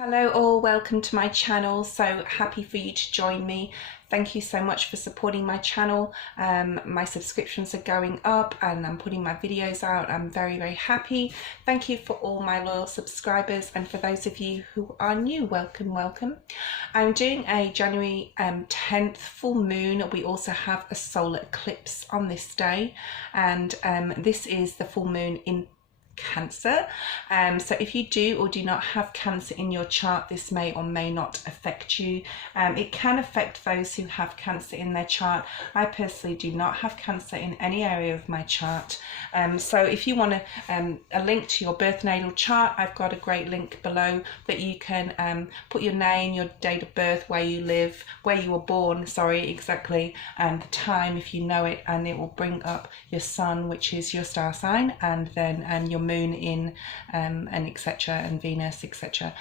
Hello all, welcome to my channel. So happy for you to join me. Thank you so much for supporting my channel. My subscriptions are going up and I'm putting my videos out. I'm very happy. Thank you for all my loyal subscribers, and for those of you who are new, welcome. I'm doing a January 10th full moon. We also have a solar eclipse on this day, and this is the full moon in Cancer. So if you do or do not have Cancer in your chart, this may or may not affect you. It can affect those who have Cancer in their chart. I personally do not have Cancer in any area of my chart. So if you want a link to your birth natal chart, I've got a great link below that you can put your name, your date of birth, where you live, where you were born, sorry, exactly, and the time if you know it, and it will bring up your sun, which is your star sign, and then your moon in and etc, and Venus, etc.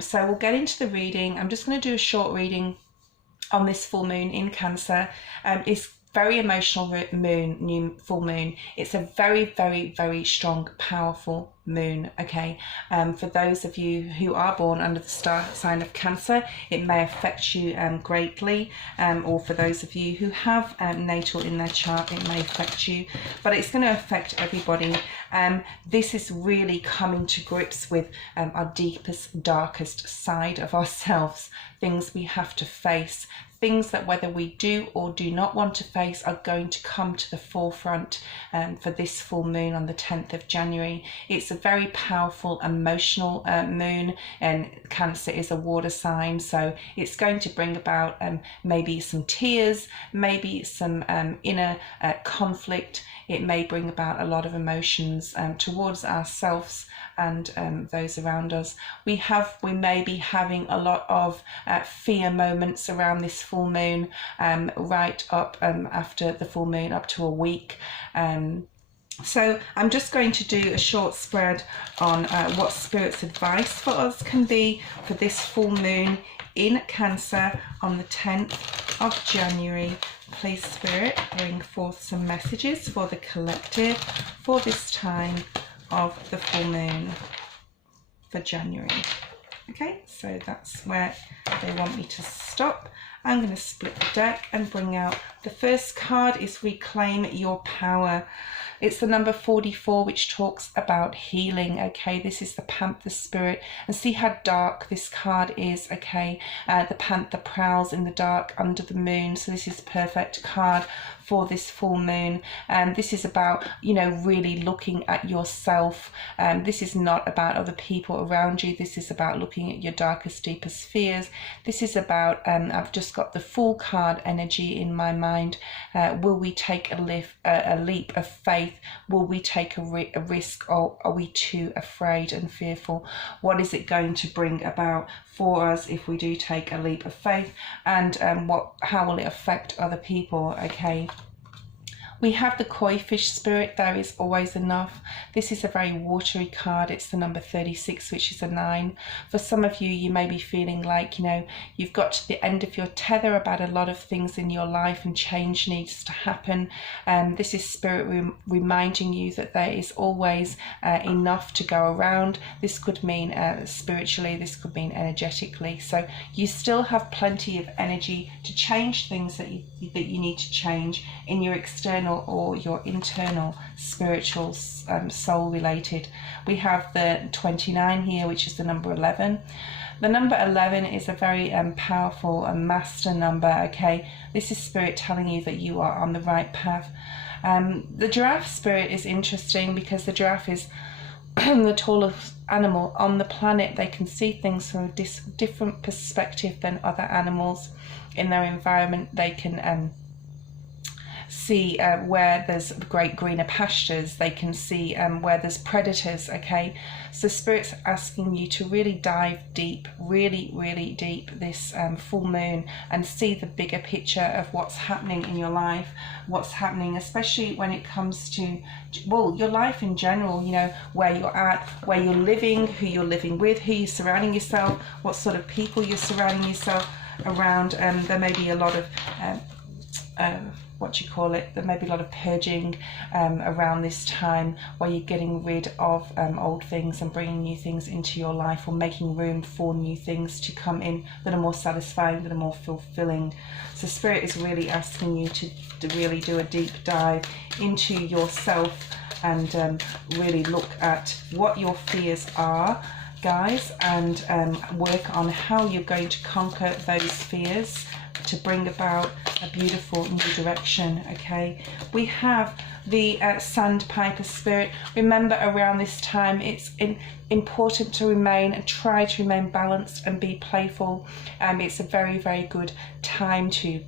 So we'll get into the reading. I'm just going to do a short reading on this full moon in Cancer. It's very emotional moon, new full moon. It's a very strong, powerful moon. Okay, for those of you who are born under the star sign of Cancer, it may affect you greatly, or for those of you who have natal in their chart, it may affect you, but it's going to affect everybody. This is really coming to grips with our deepest, darkest side of ourselves, things we have to face, things that whether we do or do not want to face are going to come to the forefront for this full moon on the 10th of January. It's a very powerful, emotional moon, and Cancer is a water sign, so it's going to bring about maybe some tears, maybe some inner conflict. It may bring about a lot of emotions towards ourselves and those around us. We may be having a lot of fear moments around this full moon, right up after the full moon, up to a week. So I'm just going to do a short spread on what Spirit's advice for us can be for this full moon in Cancer on the 10th of January. Please, Spirit, bring forth some messages for the collective for this time of the full moon for January. Okay, so that's where they want me to stop. I'm going to split the deck and bring out the first card is Reclaim Your Power. It's the number 44, which talks about healing. Okay, this is the Panther spirit, and see how dark this card is. Okay, the Panther prowls in the dark under the moon, so this is perfect card for this full moon. And this is about, you know, really looking at yourself. This is not about other people around you. This is about looking at your darkest, deepest fears. This is about, I've just got the Fool card energy in my mind. Will we take a leap of faith? Will we take a risk, or are we too afraid and fearful? What is it going to bring about for us if we do take a leap of faith? And how will it affect other people? Okay. We have the Koi fish spirit, there is always enough. This is a very watery card. It's the number 36, which is a 9. For some of you, you may be feeling like, you know, you've got to the end of your tether about a lot of things in your life and change needs to happen. This is Spirit reminding you that there is always enough to go around. This could mean spiritually, this could mean energetically. So you still have plenty of energy to change things that you need to change in your external or your internal spiritual, soul related. We have the 29 here, which is the number 11. The number 11 is a very powerful master number. Okay, this is Spirit telling you that you are on the right path. The giraffe spirit is interesting because the giraffe is the tallest animal on the planet. They can see things from a different perspective than other animals in their environment. They can see where there's great greener pastures. They can see where there's predators. Okay, so Spirit's asking you to really dive deep, really deep this full moon, and see the bigger picture of what's happening in your life, what's happening especially when it comes to, well, your life in general. You know, where you're at, where you're living, who you're living with, who you're surrounding yourself, what sort of people you're surrounding yourself around. There may be a lot of there may be a lot of purging around this time, where you're getting rid of old things and bringing new things into your life, or making room for new things to come in that are more satisfying, that are more fulfilling. So Spirit is really asking you to really do a deep dive into yourself and really look at what your fears are, guys, and work on how you're going to conquer those fears to bring about a beautiful new direction. Okay, we have the Sandpiper Spirit. Remember, around this time it's important to try to remain balanced and be playful. It's a very, very good time to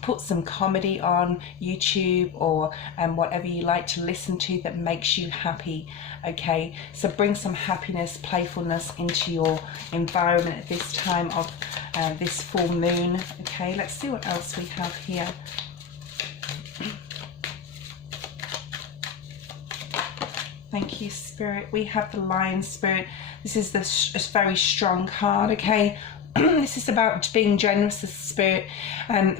put some comedy on YouTube, or whatever you like to listen to that makes you happy. Okay, so bring some happiness, playfulness into your environment at this time of this full moon. Okay, let's see what else we have here. Thank you, Spirit. We have the Lion Spirit. This is a very strong card. Okay, this is about being generous as Spirit,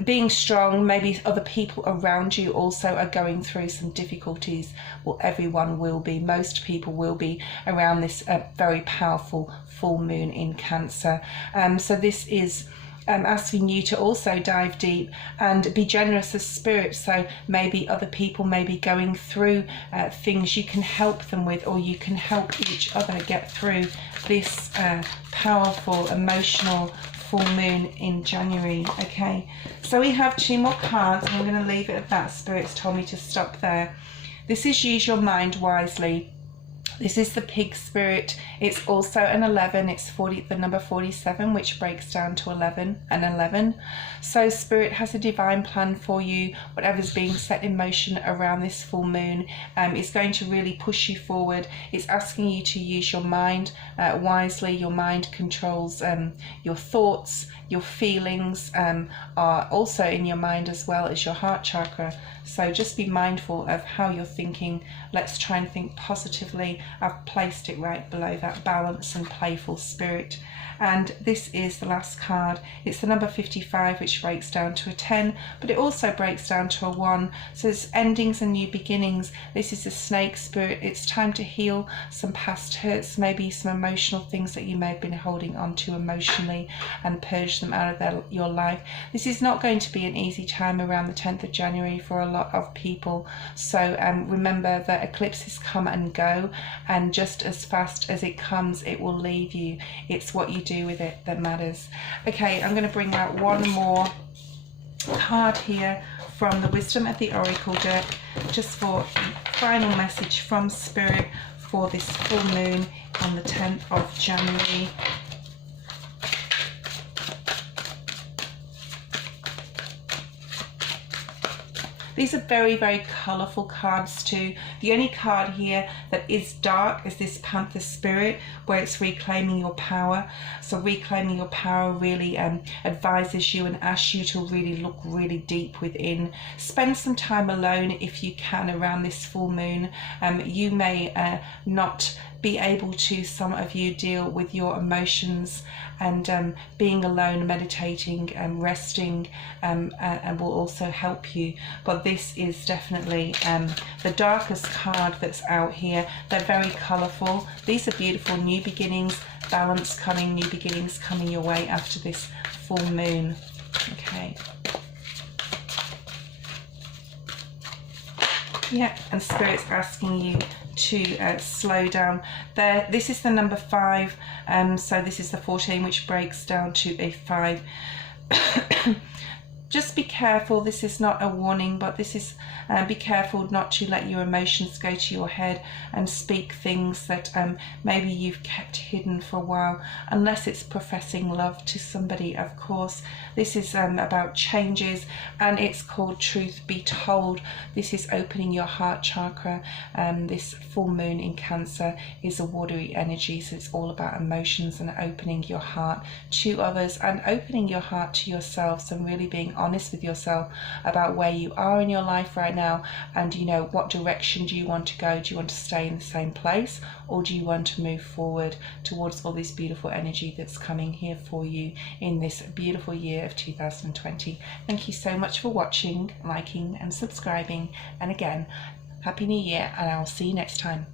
being strong. Maybe other people around you also are going through some difficulties. Well, everyone will be. Most people will be around this very powerful full moon in Cancer. So this is asking you to also dive deep and be generous as Spirit. So maybe other people may be going through things you can help them with, or you can help each other get through this powerful emotional full moon in January. Okay, so we have 2 more cards, and I'm going to leave it at that. Spirit's told me to stop there. This is Use Your Mind Wisely. This is the Pig Spirit. It's also an 11. It's the number 47, which breaks down to 11 and 11. So Spirit has a divine plan for you. Whatever's being set in motion around this full moon is going to really push you forward. It's asking you to use your mind wisely. Your mind controls your thoughts. Your feelings are also in your mind, as well as your heart chakra. So just be mindful of how you're thinking. Let's try and think positively. I've placed it right below that balance and playful Spirit. And this is the last card. It's the number 55, which breaks down to a 10, but it also breaks down to a 1. So it's endings and new beginnings. This is the Snake Spirit. It's time to heal some past hurts, maybe some emotional things that you may have been holding on to emotionally, and purge them out of your life. This is not going to be an easy time around the 10th of January for a lot of people. So remember that eclipses come and go, and just as fast as it comes, it will leave you. It's what you do with it that matters. Okay, I'm going to bring out one more card here from the Wisdom of the Oracle deck, just for final message from Spirit for this full moon on the 10th of January. These are very, very colourful cards too. The only card here that is dark is this Panther Spirit, where it's reclaiming your power. So reclaiming your power really advises you and asks you to really look really deep within. Spend some time alone if you can around this full moon. You may not be able to, some of you, deal with your emotions, and being alone, meditating and resting and will also help you. But this is definitely the darkest card that's out here. They're very colourful. These are beautiful new beginnings, balance coming, new beginnings coming your way after this full moon. Okay. Yeah, and Spirit's asking you to slow down. There, this is the number 5, so this is the 14, which breaks down to a 5. Just be careful. This is not a warning, but this is be careful not to let your emotions go to your head and speak things that maybe you've kept hidden for a while, unless it's professing love to somebody, of course. This is about changes, and it's called Truth Be Told. This is opening your heart chakra. This full moon in Cancer is a watery energy, so it's all about emotions and opening your heart to others and opening your heart to yourself, and really being honest with yourself about where you are in your life right now, and you know, what direction do you want to go? Do you want to stay in the same place, or do you want to move forward towards all this beautiful energy that's coming here for you in this beautiful year of 2020? Thank you so much for watching, liking and subscribing, and again, Happy New Year, and I'll see you next time.